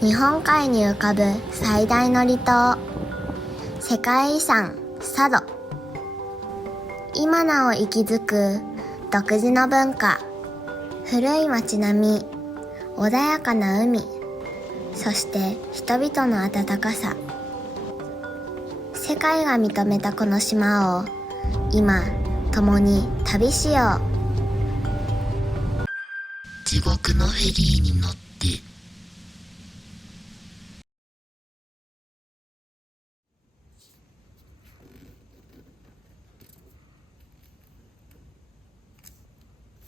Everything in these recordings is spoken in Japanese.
日本海に浮かぶ最大の離島、世界遺産佐渡。今なお息づく独自の文化、古い街並み、穏やかな海、そして人々の温かさ。世界が認めたこの島を今共に旅しよう。地獄のフェリーに乗って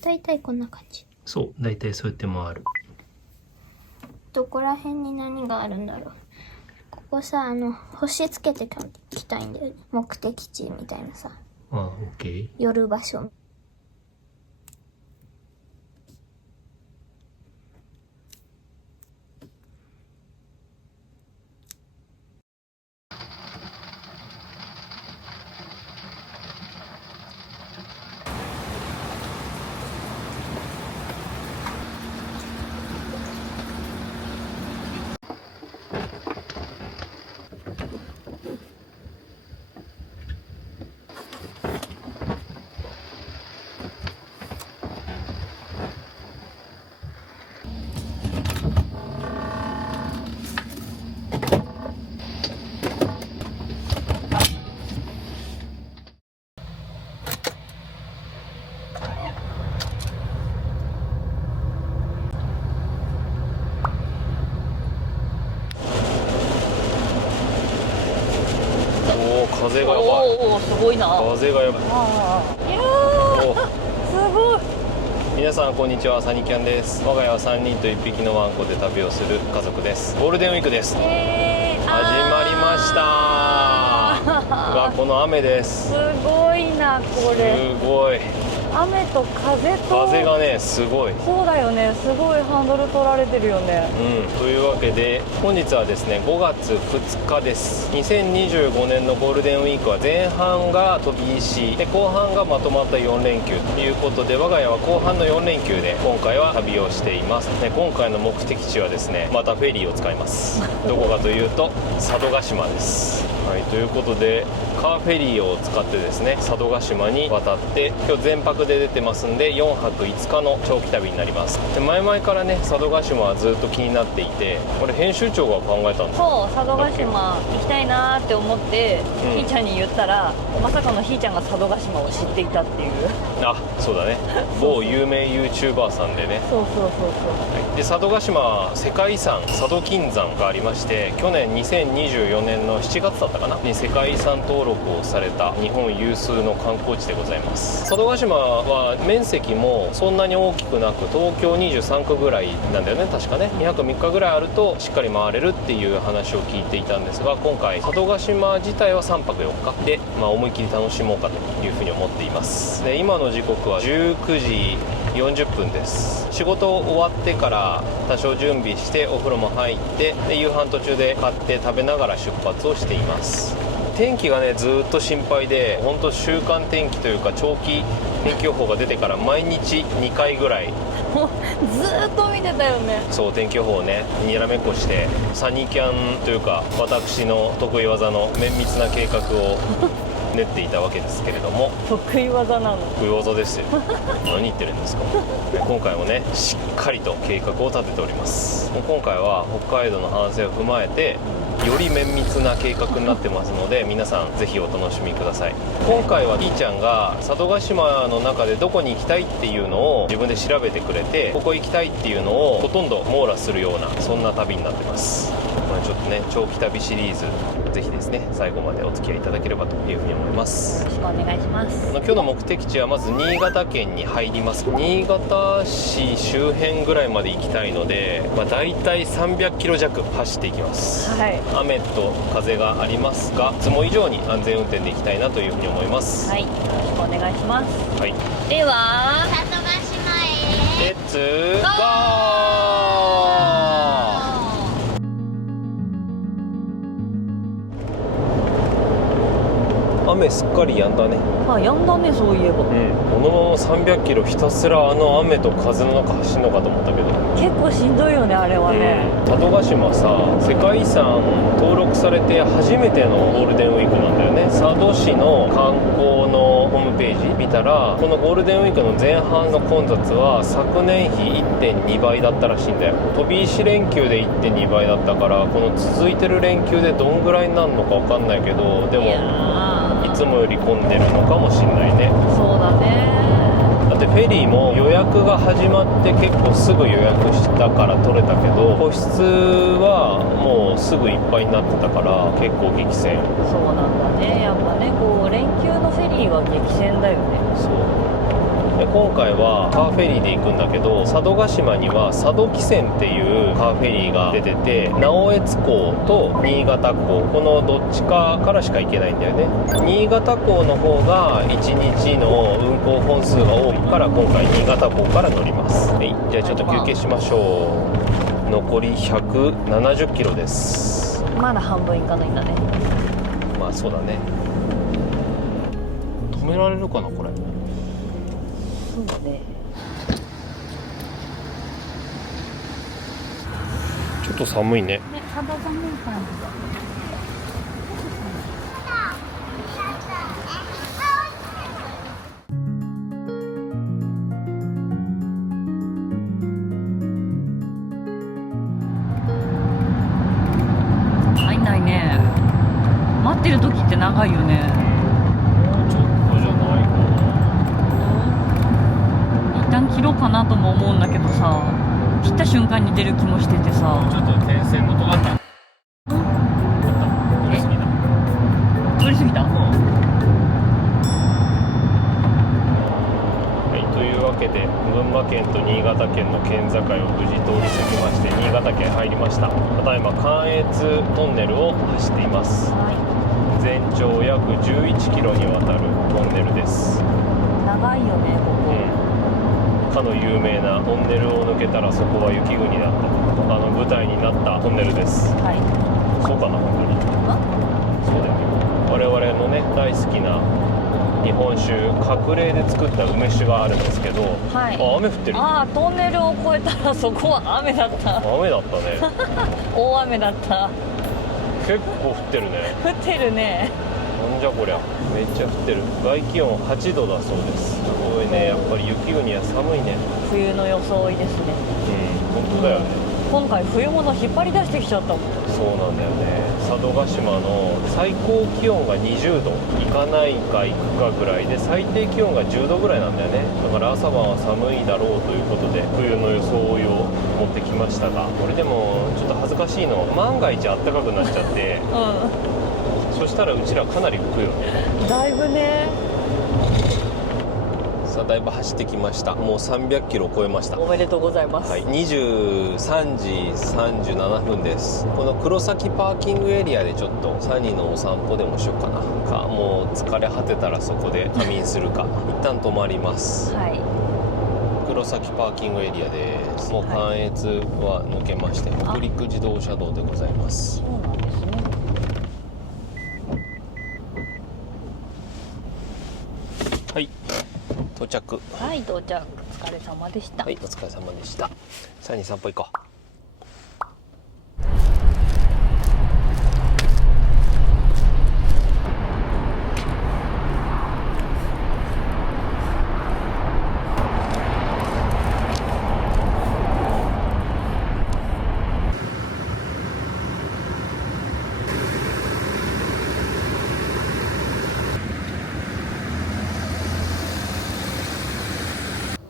大体こんな感じ。そう、大体そうやって回る。どこら辺に何があるんだろう。ここさ、星つけてきたいんだよね。目的地みたいなさ。ああ、オッケー。夜場所。風がやばい。おお、すごいな。風がやばい。いやー、すごい。皆さんこんにちは、サニキャンです。我が家は3人と1匹のワンコで旅をする家族です。ゴールデンウィークです。始まりましたが、この雨です。すごいな、これ。すごい。雨と風がね、すごい。そうだよね、すごいハンドル取られてるよね。というわけで本日はですね、5月2日です。2025年のゴールデンウィークは前半が飛び石で、後半がまとまった4連休ということで、我が家は後半の4連休で今回は旅をしています。今回の目的地はですね、またフェリーを使います。どこかというと佐渡島です。はい、ということでカーフェリーを使ってですね、佐渡島に渡って、今日全泊で出てますんで4泊5日の長期旅になります。で、前々からね、佐渡島はずっと気になっていて、これ編集長が考えたんです。そう、佐渡島行きたいなーって思って、ひーちゃんに言ったら、まさかのひーちゃんが佐渡島を知っていたっていう。あ、そうだね。某有名 YouTuber さんでね。そう、はい、で佐渡島は世界遺産佐渡金山がありまして、去年2024年の7月だったかなに世界遺産登録をされた日本有数の観光地でございます。佐渡島は面積もそんなに大きくなく、東京23区ぐらいなんだよね、確かね。2泊3日ぐらいあるとしっかり回れるっていう話を聞いていたんですが、今回佐渡島自体は3泊4日で、思いっきり楽しもうかというふうに思っています。で、今の時刻は19時40分です。仕事終わってから多少準備してお風呂も入って、で夕飯途中で買って食べながら出発をしています。天気がね、ずっと心配で、本当週間天気というか長期天気予報が出てから毎日2回ぐらいもうずーっと見てたよね。そう、天気予報をねにらめっこして、サニーキャンというか私の得意技の綿密な計画を練っていたわけですけれども。得意技なの。得意技ですよ何言ってるんですか。今回もね、しっかりと計画を立てております。もう今回は北海道の反省を踏まえて、より綿密な計画になってますので、皆さんぜひお楽しみください。今回はひーちゃんが佐渡島の中でどこに行きたいっていうのを自分で調べてくれて、ここ行きたいっていうのをほとんど網羅するような、そんな旅になってます。ちょっとね、長期旅シリーズぜひですね、最後までお付き合いいただければというふうに思います。よろしくお願いします。今日の目的地はまず新潟県に入ります。新潟市周辺ぐらいまで行きたいので、だいたい300キロ弱走っていきます。はい。雨と風がありますが、いつも以上に安全運転で行きたいなというふうに思います。はい、よろしくお願いします。はい。では、佐渡島へレッツゴー。雨すっかり止んだね。あ、やんだね、そういえば。このまま300キロひたすら雨と風の中走るのかと思ったけど、結構しんどいよね、あれはね。佐渡島さ、世界遺産登録されて初めてのゴールデンウィークなんだよね。佐渡市の観光のホームページ見たら、このゴールデンウィークの前半の混雑は昨年比 1.2 倍だったらしいんだよ。飛び石連休で 1.2 倍だったから、この続いてる連休でどんぐらいになるのか分かんないけど、でもいつもより混んでるのかもしんないね。そうだね。だってフェリーも予約が始まって結構すぐ予約したから取れたけど、個室はもうすぐいっぱいになってたから結構激戦。そうなんだね。やっぱね、こう連休のフェリーは激戦だよね。そうで、今回はカーフェリーで行くんだけど、佐渡島には佐渡汽船っていうカーフェリーが出てて、直江津港と新潟港、このどっちかからしか行けないんだよね。新潟港の方が1日の運航本数が多いから、今回新潟港から乗ります。はい、じゃあちょっと休憩しましょう。残り170キロです。まだ半分いかないんだね。まあそうだね。止められるかなこれ。そうね。ちょっと寒いね。ね、肌寒い感じだ。入んないね。待ってる時って長いよね。ちょっとじゃないか一旦切ろうかなとも思うんだけどさ、切った瞬間に出る気もしててさ。ちょっと点線の尖った。通り過ぎた。通り過ぎた。はい、というわけで群馬県と新潟県の県境を無事通り過ぎまして、新潟県入りました。ただいま関越トンネルを走っています。全長約11キロにわたるトンネルです。長いよね、ここ。かの有名なトンネルを抜けたらそこは雪国だった、舞台になったトンネルです。はい。そうかな、本当に。そうだよね。我々のね大好きな日本酒角嶺で作った梅酒があるんですけど、はい。あ、雨降ってる。ああ、トンネルを越えたらそこは雨だった。雨だったね。大雨だった。結構降ってるね。降ってるね。なんじゃこりゃ、めっちゃ降ってる。外気温8度だそうです。すごいね、やっぱり雪国は寒いね。冬の装いですね。本当だよね。今回冬物引っ張り出してきちゃったもん。そうなんだよね。佐渡島の最高気温が20度いかないかいくかぐらいで、最低気温が10度ぐらいなんだよね。だから朝晩は寒いだろうということで冬の装いを持ってきましたが、これでもちょっと恥ずかしいの、万が一あったかくなっちゃってそしたらうちらかなり浮くよね。だいぶね。さあだいぶ走ってきました。もう300キロ超えました。おめでとうございます。はい、23時37分です。この黒崎パーキングエリアでちょっとサニーのお散歩でもしようかな。かもう疲れ果てたらそこで仮眠するか一旦止まります。はい。黒崎パーキングエリアです。もう関越は抜けまして、北陸自動車道でございます。そうなんですね。はい、到着。はい、到着。お疲れ様でした。はい、お疲れ様でした。さあに散歩行こう。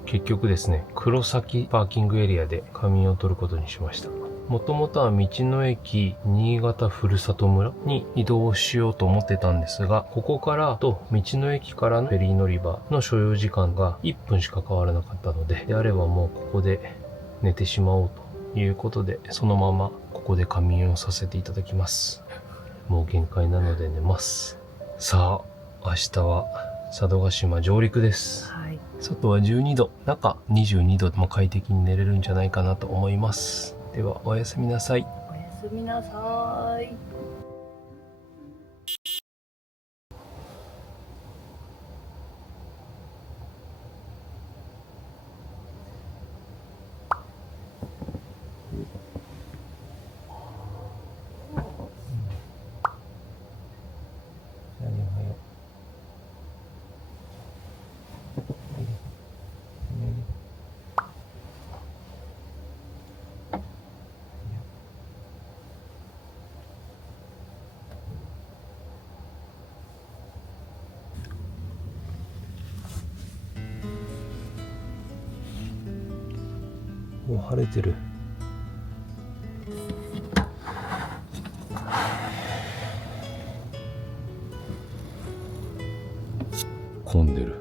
結局ですね、黒崎パーキングエリアで仮眠を取ることにしました。もともとは道の駅新潟ふるさと村に移動しようと思ってたんですが、ここからと道の駅からのフェリー乗り場の所要時間が1分しか変わらなかったので、であればもうここで寝てしまおうということで、そのままここで仮眠をさせていただきます。もう限界なので寝ます。さあ、明日は佐渡島上陸です。はい。外は12度、中22度でも快適に寝れるんじゃないかなと思います。ではおやすみなさい。おやすみなさい。晴れてる。混んでる。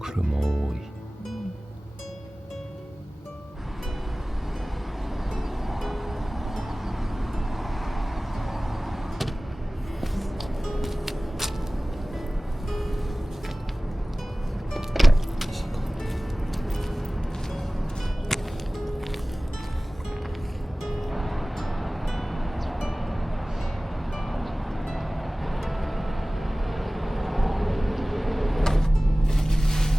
車多い。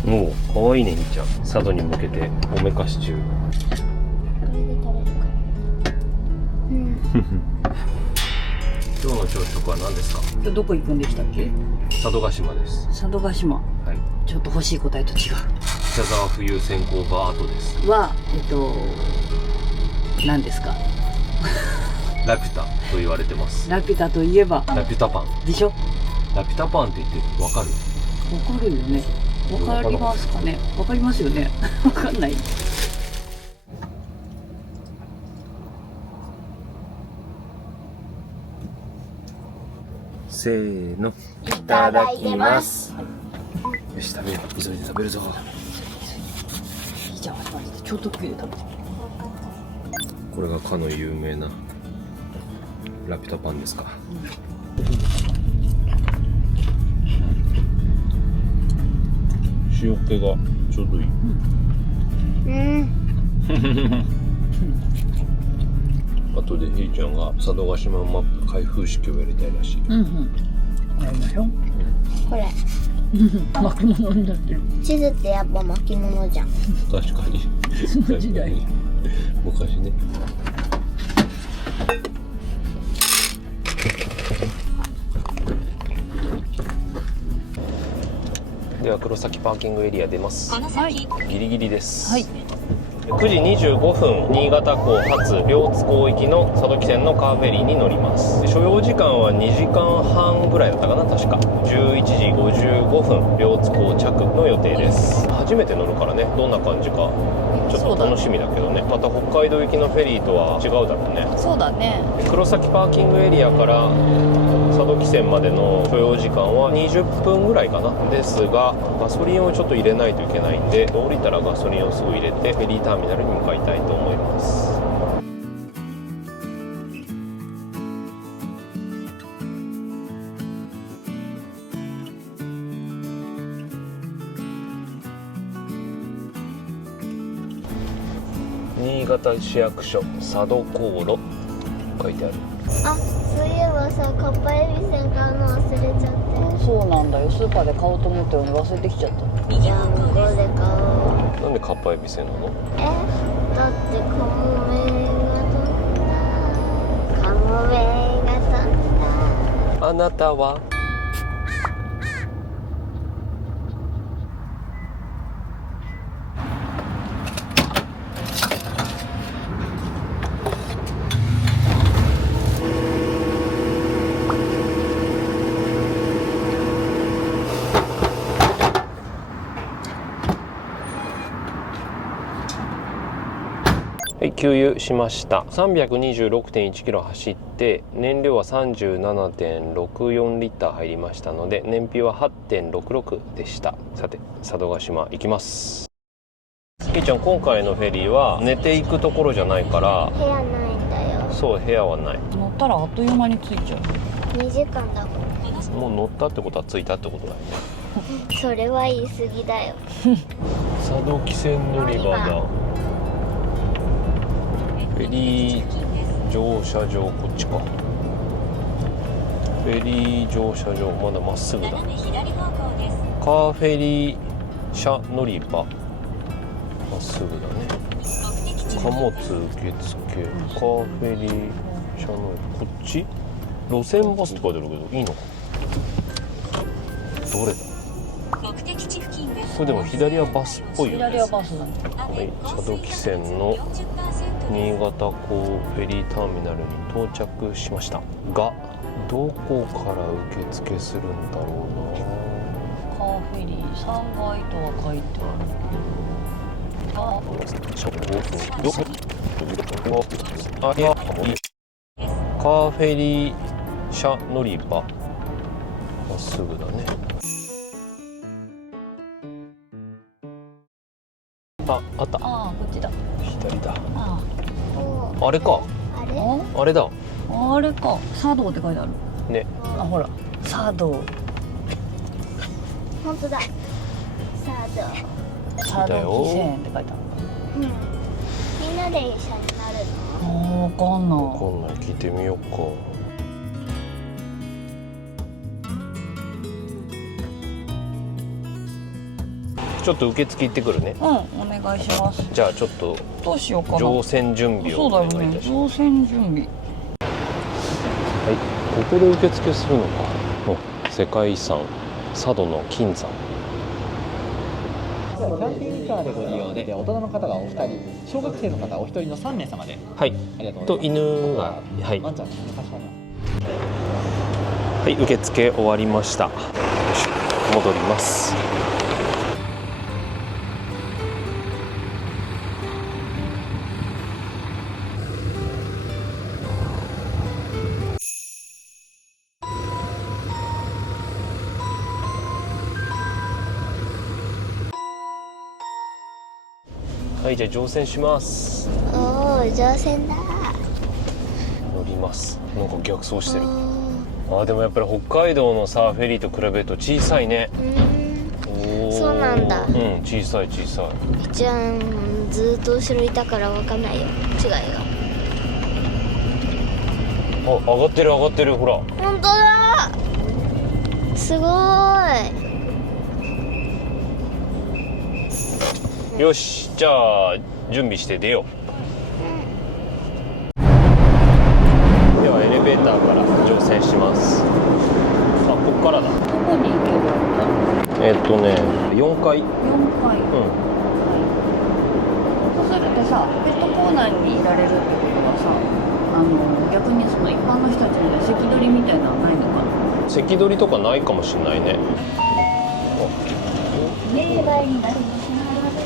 おお、かわいいね、ひーちゃん。佐渡に向けておめかし中。これで取れるか。うん。今日の朝食は何ですか？今日どこ行くんでしたっけ？佐渡島です。佐渡島。はい。ちょっと欲しい答えと違う。北沢冬選考が後です。は何ですか？ラピュタと言われてます。ラピュタといえばラピュタパンでしょ？ラピュタパンって言ってわかる？わかるよね。わかりますかね。わかりますよね。わかんない。せーの。いただきます。よし、食べよう。急いで食べるぞ。いいじゃん、マジで超特急で食べて。これがかの有名なラピュタパンですか。塩気がちょうどいい。うん。後でひーちゃんが佐渡島マップ開封式をやりたいらしい。うんうん。やりましょう。これ巻物になってる。地図ってやっぱ巻物じゃん。確かに。その時代。昔ね。では黒崎パーキングエリア出ます。はい。ギリギリです。はい。9時25分、新潟港発両津港行きの佐渡汽船のカーフェリーに乗ります。所要時間は2時間半ぐらいだったかな、確か。11時55分、両津港着の予定です。初めて乗るからね、どんな感じかちょっと楽しみだけどね。また北海道行きのフェリーとは違うだろうね。そうだね。黒崎パーキングエリアから佐渡汽船までの所要時間は20分ぐらいかな。ですがガソリンをちょっと入れないといけないんで、降りたらガソリンをすぐ入れてフェリーターミナルに向かいたいと思います。新潟市役所佐渡航路書いてある。あ、そういえばさ、かっぱえびせん買うの忘れちゃって。そうなんだよ。スーパーで買おうと思ったのに忘れてきちゃった。じゃあ向こうで買おう。なんでカッパエビせんなの？だってカモメが飛んだ。カモメが飛んだ。あなたははい、給油しました。326.1 キロ走って燃料は 37.64 リッター入りましたので、燃費は 8.66 でした。さて佐渡島行きます。ひーちゃん、今回のフェリーは寝ていくところじゃないから。部屋ないんだよ。そう、部屋はない。乗ったらあっという間に着いちゃう。2時間だもん。もう乗ったってことは着いたってことだよね。それは言い過ぎだよ。佐渡汽船乗り場だ。フェリー乗車場、こっちか。フェリー乗車場、まだまっすぐだ。カーフェリー車乗り場、まっすぐだね。貨物受付、カーフェリー車乗り場、こっち路線バスって書いてあるけどいいのか。どれだ。これでも左はバスっぽいよね。左はバスなんだ。はい、佐渡汽船の新潟港フェリーターミナルに到着しましたが、どこから受付するんだろうな。カーフェリー3階とは書いてあるけど、カーフェリー車乗り場、まっすぐだね。あった。ああ、こっちだ。左だ。ああれか。あれあれだ。あ、あれか。茶道って書いてある。ね。あ、ほら。茶道。本当だ。さあどう茶道汽船って書いてある。うんみんなで一緒になるのわかんない。今度聞いてみようか。ちょっと受付行ってくるね。うん、お願いします。じゃあちょっとどうしようかな。乗船準備をおそうだよね。願いいたしま乗船準備。す。はい、ここで受付するのか。世界遺産佐渡の金山。キャンピングカーでご利用で、大人の方がお二人、小学生の方お一人の3名様で。はい。ありがとうございます。と犬がはいワンちゃん、かしこまりました。はい、受付終わりました。よいしょ、戻ります。はい、じゃあ乗船します。おお乗船だ乗ります。なんか逆走してる。でもやっぱり北海道のさフェリーと比べると小さいね。そうなんだ。うん、小さい小さい。一番ずっと後ろいたからわかんないよ違いが。上がってる上がってる、ほら。本当だすごーい。よし、じゃあ準備して出よう。ではエレベーターから乗船します。こっからだ。どこに行けばいいんだ。4階。 4階。そうするとさ、ペットコーナーにいられるってことはさ、逆にその一般の人たちには席取りみたいなのはないのかな。席取りとかないかもしれないね。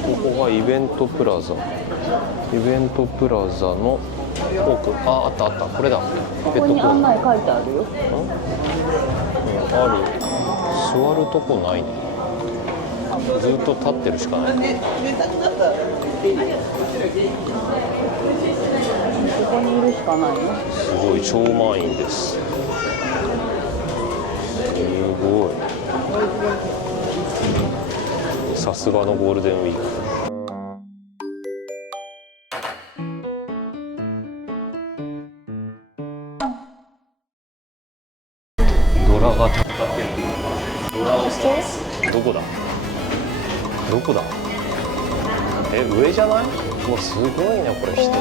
ここがイベントプラザ。イベントプラザの奥。あったあった、これだ。ここに案内書いてあるよ。ある。座るとこないね。ずっと立ってるしかない。ここにいるしかないの。すごい超満員です。すごい。さすがのゴールデンウィーク。ドラが立ってる。ドラをどこだどこだ。上じゃない。もうすごいねこれ人。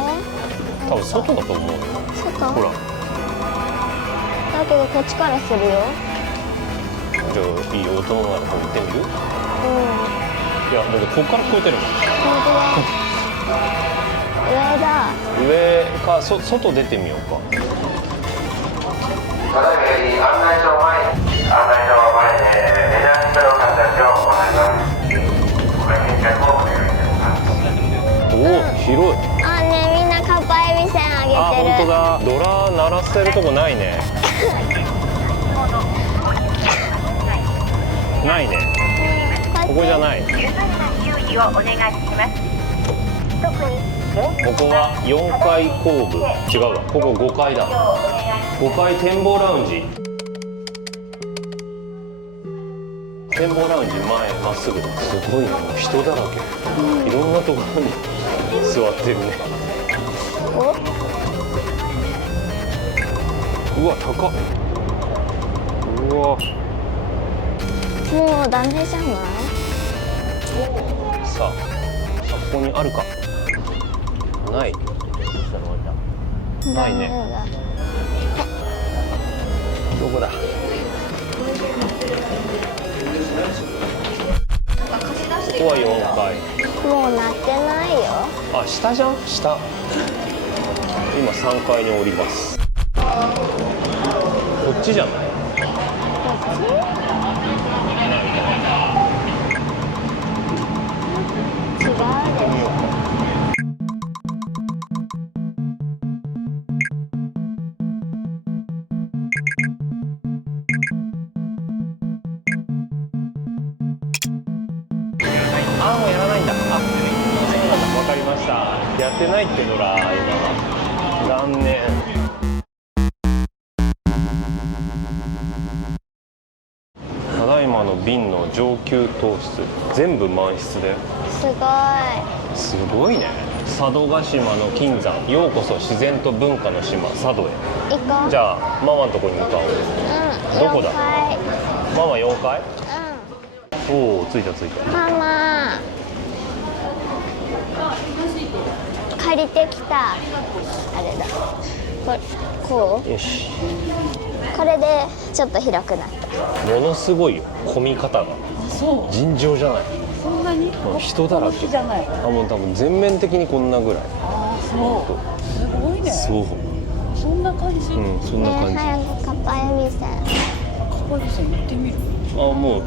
多分外だと思うよ。外ほら。だけどこっちからするよ。じゃあいいよ、音の中行ってみる。いやだってこっから聞こえてるもん。本当だ上だ。上か外出てみようか。ただいまより案内所前でメジャーシートの形を行います。ご返却をお願いいたします。おお、広い。ねみんなかっぱえびせんあげてる。本当だ。ドラ鳴らせるとこないね。ないね。ここじゃない。十分な注意をお願いします。特にここが4階後部。違うわ、ここ5階だ。5階展望ラウンジ。展望ラウンジ前まっすぐ。すごいね、もう人だらけ。いろんなところに座ってるね。うわ高っ。うわもうダメじゃない。さあここにあるか。ない。ないね。どこだ。ここは4階。もう鳴ってないよ。あ、下じゃん。下。今3階に降ります。こっちじゃない。違うでしょ。ないってドラ今は残念。ただいまの瓶の上級糖質全部満室で、すごい。すごいね。佐渡島の金山、ようこそ自然と文化の島佐渡へ。行こう。じゃあママのとこに向かおう。うん。どこだ4階。ママ4階。うおお、着いた着いた。ん。ママ。借りてきた。あれだ。こよし。う。これでちょっと広くなった。ものすごいよ、混み方が。そう尋常じゃない。そんなにもう人だらけ。じゃない。あ、もう多分全面的にこんなぐらい。ああそうすごいね。そう。そんな感じ。うん、そんな感じ。早くかっぱえびせん。かっぱえびせん行ってみる。あ、もう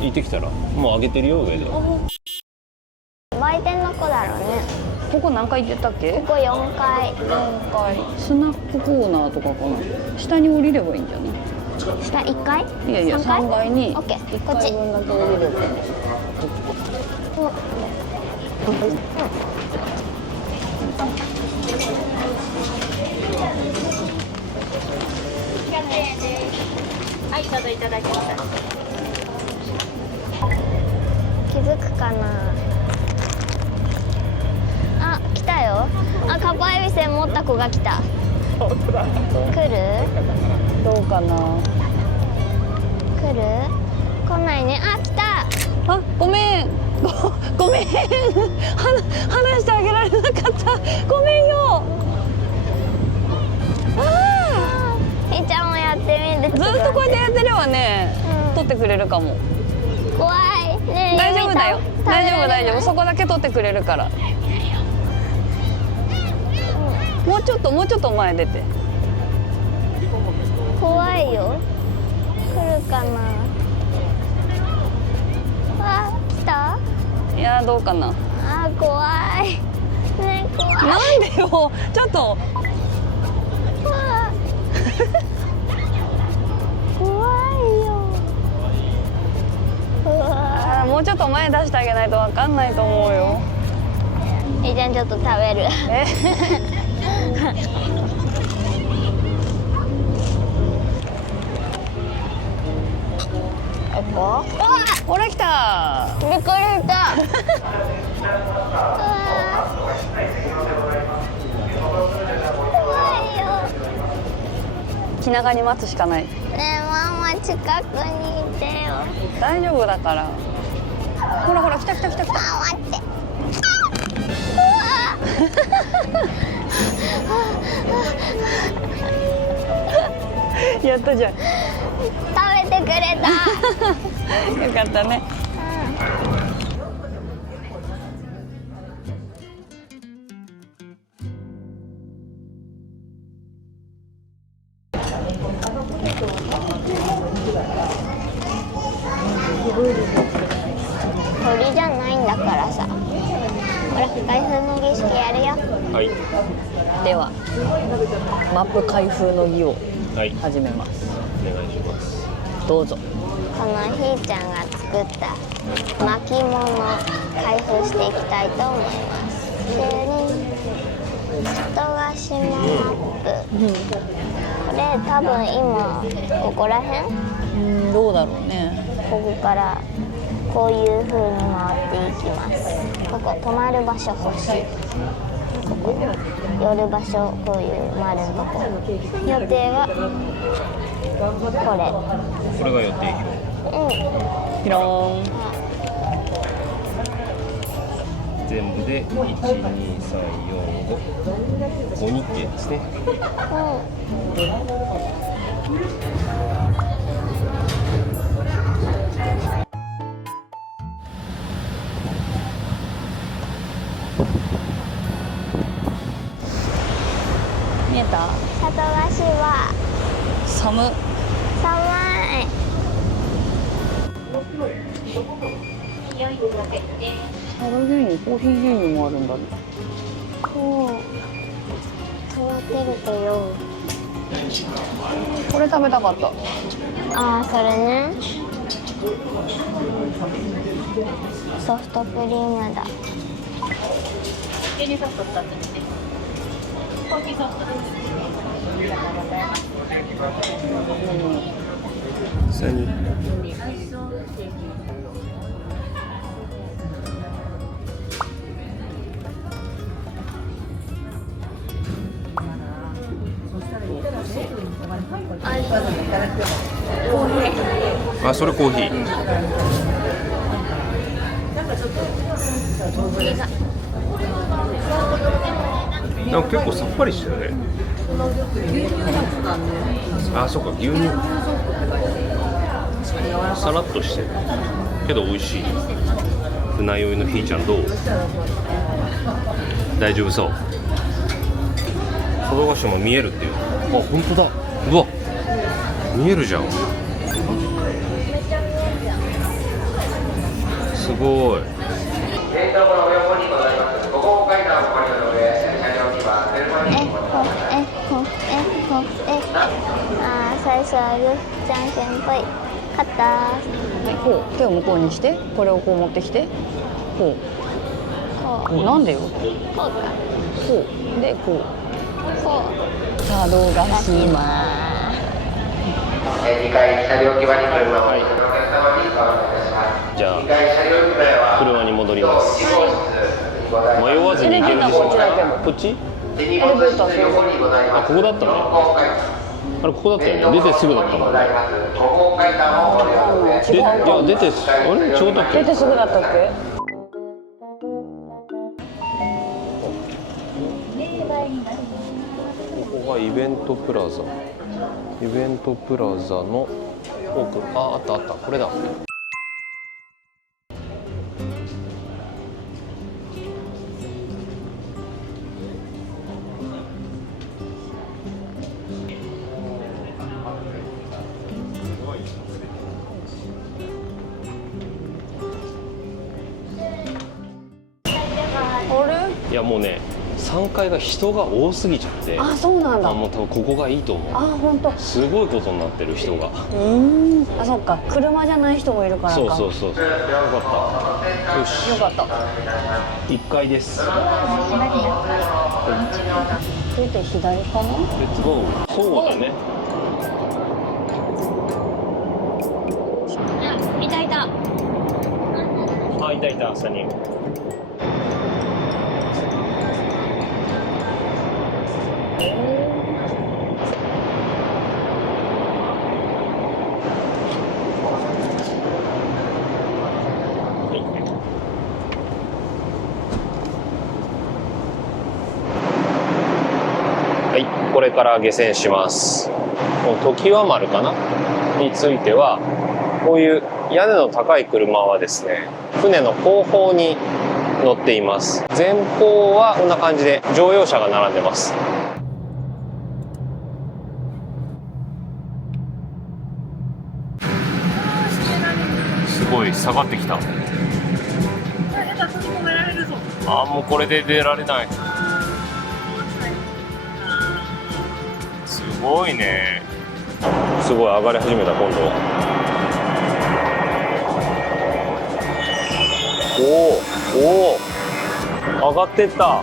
行ってきたらもうあげてるよ上で。売店の子だろうね。ここ何回行ってたっけ？ここ4階。4階。スナックコーナーとかかな。下に降りればいいんじゃない？下1階？いやいや3階にオッケー。 1こっち。階分だけ降りればいい。気づくかな。あ、来たよ。あ、かっぱえびせん持った子が来た。来る？どうかな。来る？来ないね。あ、来た。あ、ごめん。ごめん。話してあげられなかった。ごめんよ。ひーちゃんもやってみる。ずっとこうやってやってればね、うん撮ってくれるかも。怖い。ねえ、大丈夫だよ。大丈夫大丈夫。そこ。こだけ撮ってくれるから。もうちょっと前出て。怖いよ。来るかな。あ、来た？いやどうかな。あ、怖い。ねえ、怖い。なんでよ。ちょっと。あ怖いよ。うわもうちょっと前出してあげないとわかんないと思うよ。いいじゃん、ちょっと食べる。えここ？ほら来た。びっくりした。怖いよ。気長に待つしかない。ねえ、ママ近くにいてよ。大丈夫だから。ほらほら来た来た来た来た。あ、待って。やったじゃん。食べてくれた。よかったね。鳥じゃないんだからさ。ほら、開封の儀式やるよ。はい。ではマップ開封の儀をはい。始めます。お願いします。どうぞ。このひーちゃんが作った巻物開封していきたいと思います。佐渡島マップ。これ多分今ここら辺？どうだろうね。ここからこういう風に回っていきます。ここ泊まる場所欲しい。ここ寄る場所、こういう丸のとこ。予定はここれが予定表。れ。ピローン。全部で1、2、3、4、5。5日程ですね。見えた？佐渡島。寒。寒い。サラ牛乳、コーヒー牛乳もあるんだね。育てるとよ。これ食べたかった。ああ、それね。ソフトクリームだ。牛乳ソフト2つです。あ、それコーヒー。なんか結構さっぱりしてるね。あ、そうか、牛乳。さらっとしてるけど美味しい。船酔いのひーちゃんどう？大丈夫そう。佐渡島見えるっていう。あ、本当だ。うわ、見えるじゃん。すごい。電動の横にございます。5号階段をご利用の上、車両には車にございます。あー、最初はグーじゃんけんぽい。勝ったー。こう手を向こうにしてこれをこう持ってきてここう、うなんでよこうか。こうでこうこ佐渡島2階車両置き場に車をお持ちのお客様にご案内いたします。じゃあ2階車両置き場へは車に戻ります。2号室にございます。迷わずに行ける自信が。こっち？手荷物室横にございます。あ、ここだったね。あれここだったよね。出てすぐだったもんね。5号階段をご利用の上。いや出てす、あれ違ったっけ？出てすぐだったっけ？ここがイベントプラザ。イベントプラザの奥。あ、あったあった。これだ。あれ？いやもうね、3階が人が多すぎちゃって。あ、そうなんだ。あ、もう多分ここがいいと思う。あ、本当。すごいことになってる人が。あ、そっか。車じゃない人もいるからか。そうそうそうそう。よかった。よし。よかった。 1階です。出て左かな？レッツゴー。そうだね。いたいた。あ、いたいた、下に。はい、これから下船します。常盤丸かなについては、こういう屋根の高い車はですね、船の後方に乗っています。前方はこんな感じで乗用車が並んでます。すごい下がってきた。あー、もうこれで出られない。すごいね。すごい上がり始めた。今度おお上がってった。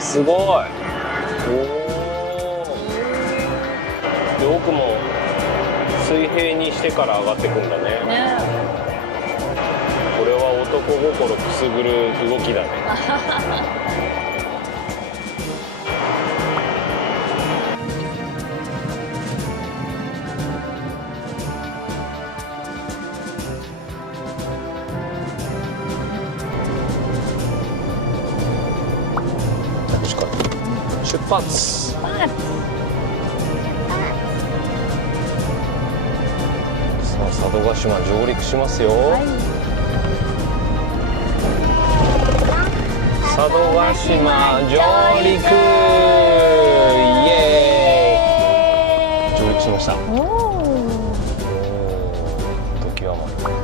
すごい。おお。で奥も水平にしてから上がってくんだね。これは男心くすぐる動きだね。出発。さあ佐渡島上陸しますよ。佐渡島上陸。イエーイ。上陸しました。おお。常盤丸。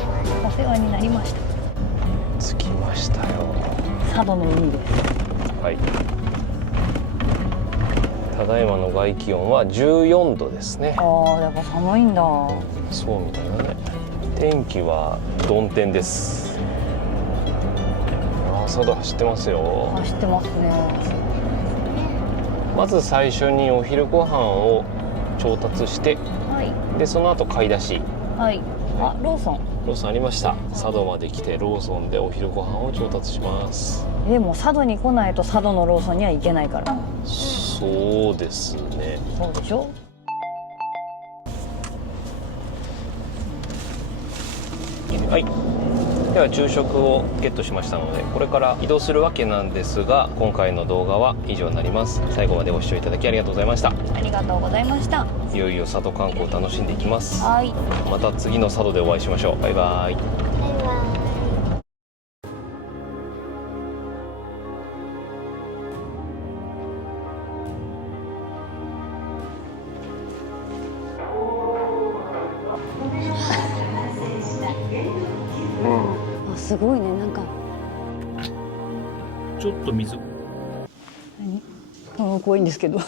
お世話になりました。着きましたよ。佐渡の海です。はい。ただいまの外気温は14度ですね。ああ、やっぱ寒いんだ。そうみたいなね。天気は曇天です。ああ、佐渡走ってますよ。走ってますね。まず最初にお昼ご飯を調達して、はいでその後買い出し。はい。あ、ローソン。ローソンありました。佐渡まで来てローソンでお昼ご飯を調達します。でも佐渡に来ないと佐渡のローソンには行けないから。そうですね。そうでしょ。はい、では昼食をゲットしましたので、これから移動するわけなんですが、今回の動画は以上になります。最後までご視聴いただきありがとうございました。ありがとうございました。いよいよ佐渡観光を楽しんでいきます。はい。また次の佐渡でお会いしましょう。バイバイ。バイバイ。あ、すごいね、なんか。ちょっと水。怖いんですけど。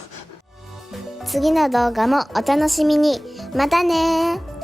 次の動画もお楽しみに。またねー。